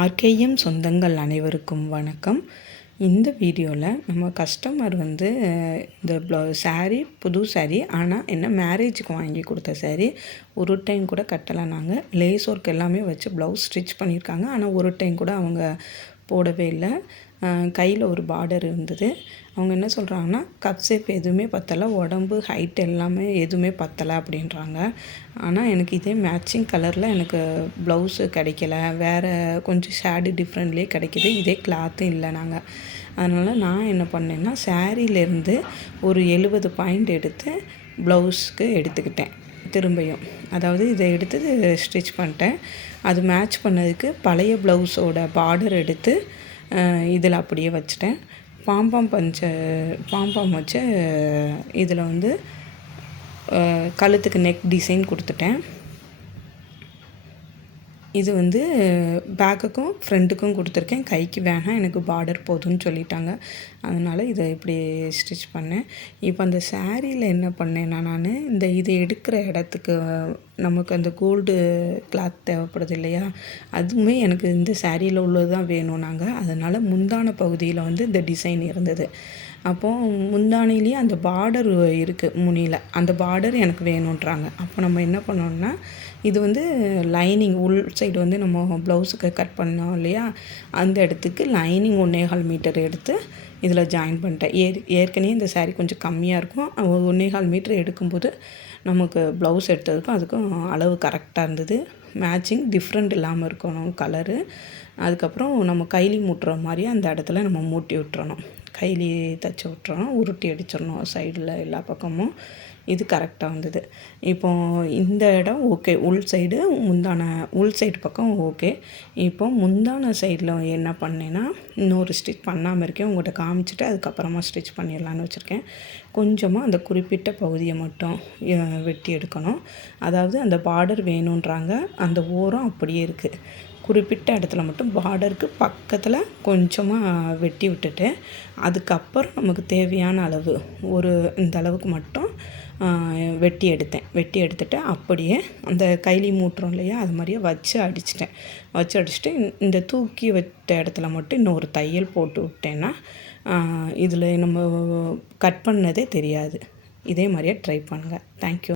RKM சொந்தங்கள் அனைவருக்கும் வணக்கம். இந்த வீடியோவில் நம்ம கஸ்டமர் வந்து இந்த ப்ளவு சாரீ புது சாரீ ஆனால் என்ன மேரேஜுக்கு வாங்கி கொடுத்த சாரீ ஒரு டைம் கூட கட்டலை நாங்கள் லேஸ் ஒர்க் எல்லாமே வச்சு ப்ளவுஸ் ஸ்டிச் பண்ணியிருக்காங்க ஆனால் ஒரு டைம் கூட அவங்க போடவே இல்லை. கையில் ஒரு பார்டர் இருந்தது. அவங்க என்ன சொல்கிறாங்கன்னா கப் ஷேப் எதுவுமே பத்தலை உடம்பு ஹைட் எல்லாமே எதுவுமே பத்தலை அப்படின்றாங்க. ஆனால் எனக்கு இதே மேட்சிங் கலரில் எனக்கு ப்ளவுஸு கிடைக்கல. வேறு கொஞ்சம் ஷேடு டிஃப்ரெண்ட்லேயே கிடைக்கிது. இதே கிளாத்தும் இல்லை நாங்கள் அதனால் நான் என்ன பண்ணேன்னா சாரீலேருந்து ஒரு எழுபது பாயிண்ட் எடுத்து ப்ளவுஸ்க்கு எடுத்துக்கிட்டேன் திரும்பியும். அதாவது இதை எடுத்து ஸ்டிச் பண்ணிட்டேன். அது மேட்ச் பண்ணதுக்கு பழைய ப்ளவுஸோட பார்டர் எடுத்து இதில் அப்படியே வச்சுட்டேன். பாம்பாம் பஞ்ச பாம்பாம் வச்ச இதில் வந்து கழுத்துக்கு நெக் டிசைன் கொடுத்துட்டேன். இது வந்து பேக்குக்கும் ஃப்ரெண்டுக்கும் கொடுத்துருக்கேன். கைக்கு வேணாம் எனக்கு பார்டர் போதும்னு சொல்லிட்டாங்க. அதனால் இதை இப்படி ஸ்டிச் பண்ணேன். இப்போ அந்த சேரீயில் என்ன பண்ணேன்னா நான் இந்த இது எடுக்கிற இடத்துக்கு நமக்கு அந்த கோல்டு கிளாத் தேவைப்படுது இல்லையா? அதுவுமே எனக்கு இந்த சேரீயில் உள்ளது தான் வேணும் நாங்கள் அதனால் முந்தான பகுதியில் வந்து இந்த டிசைன் இருந்தது. அப்போது முந்தானையிலேயே அந்த பார்டர் இருக்குது முனியில். அந்த பார்டர் எனக்கு வேணுன்றாங்க அப்போ நம்ம என்ன பண்ணோம்னா இது வந்து லைனிங் உள் சைடு வந்து நம்ம ப்ளவுஸுக்கு கட் பண்ணோம் இல்லையா? அந்த இடத்துக்கு லைனிங் ஒன்றேகால் மீட்டர் எடுத்து இதில் ஜாயின் பண்ணிட்டேன். ஏ ஏற்கனவே இந்த சாரீ கொஞ்சம் கம்மியாக இருக்கும். ஒன்றேகால் மீட்ரு எடுக்கும்போது நமக்கு ப்ளவுஸ் எடுத்ததுக்கும் அதுக்கும் அளவு கரெக்டாக இருந்தது. மேட்சிங் டிஃப்ரெண்ட் இல்லாமல் இருக்கணும் கலரு அதுக்கப்புறம் நம்ம கைலி மூட்டுற மாதிரி அந்த இடத்துல நம்ம மூட்டி விட்டுறணும். கைலி தைச்சி விட்டுறணும் உருட்டி அடிச்சிடணும் சைடில் எல்லா பக்கமும். இது கரெக்டாக வந்தது. இப்போ இந்த இடம் ஓகே. உள் சைடு முந்தான உள் சைடு பக்கம் ஓகே. இப்போ முந்தான சைடில் என்ன பண்ணேன்னா இன்னொரு ஸ்டிச் பண்ணாமல் இருக்கேன். உங்கள்கிட்ட காமிச்சிட்டு அதுக்கப்புறமா ஸ்டிச் பண்ணிடலான்னு வச்சுருக்கேன். கொஞ்சமாக அந்த குறிப்பிட்ட பகுதியை மட்டும் வெட்டி எடுக்கணும். அதாவது அந்த பார்டர் வேணுன்றாங்க. அந்த ஓரம் அப்படியே இருக்குது குறிப்பிட்ட இடத்துல மட்டும் பார்டருக்கு பக்கத்தில் கொஞ்சமாக வெட்டி விட்டுட்டு அதுக்கப்புறம் நமக்கு தேவையான அளவு ஒரு இந்த அளவுக்கு மட்டும் வெட்டி எடுத்தேன். வெட்டி எடுத்துகிட்டு அப்படியே அந்த கைலி மூட்டுறோம் இல்லையா அது மாதிரியே வச்சு அடிச்சிட்டேன். வச்சு அடிச்சுட்டு இந்த தூக்கி விட்ட இடத்துல மட்டும் இன்னொரு தையல் போட்டு விட்டேன்னா இதில் நம்ம கட் பண்ணதே தெரியாது. இதே மாதிரியே ட்ரை பண்ணுங்கள் தேங்க்யூ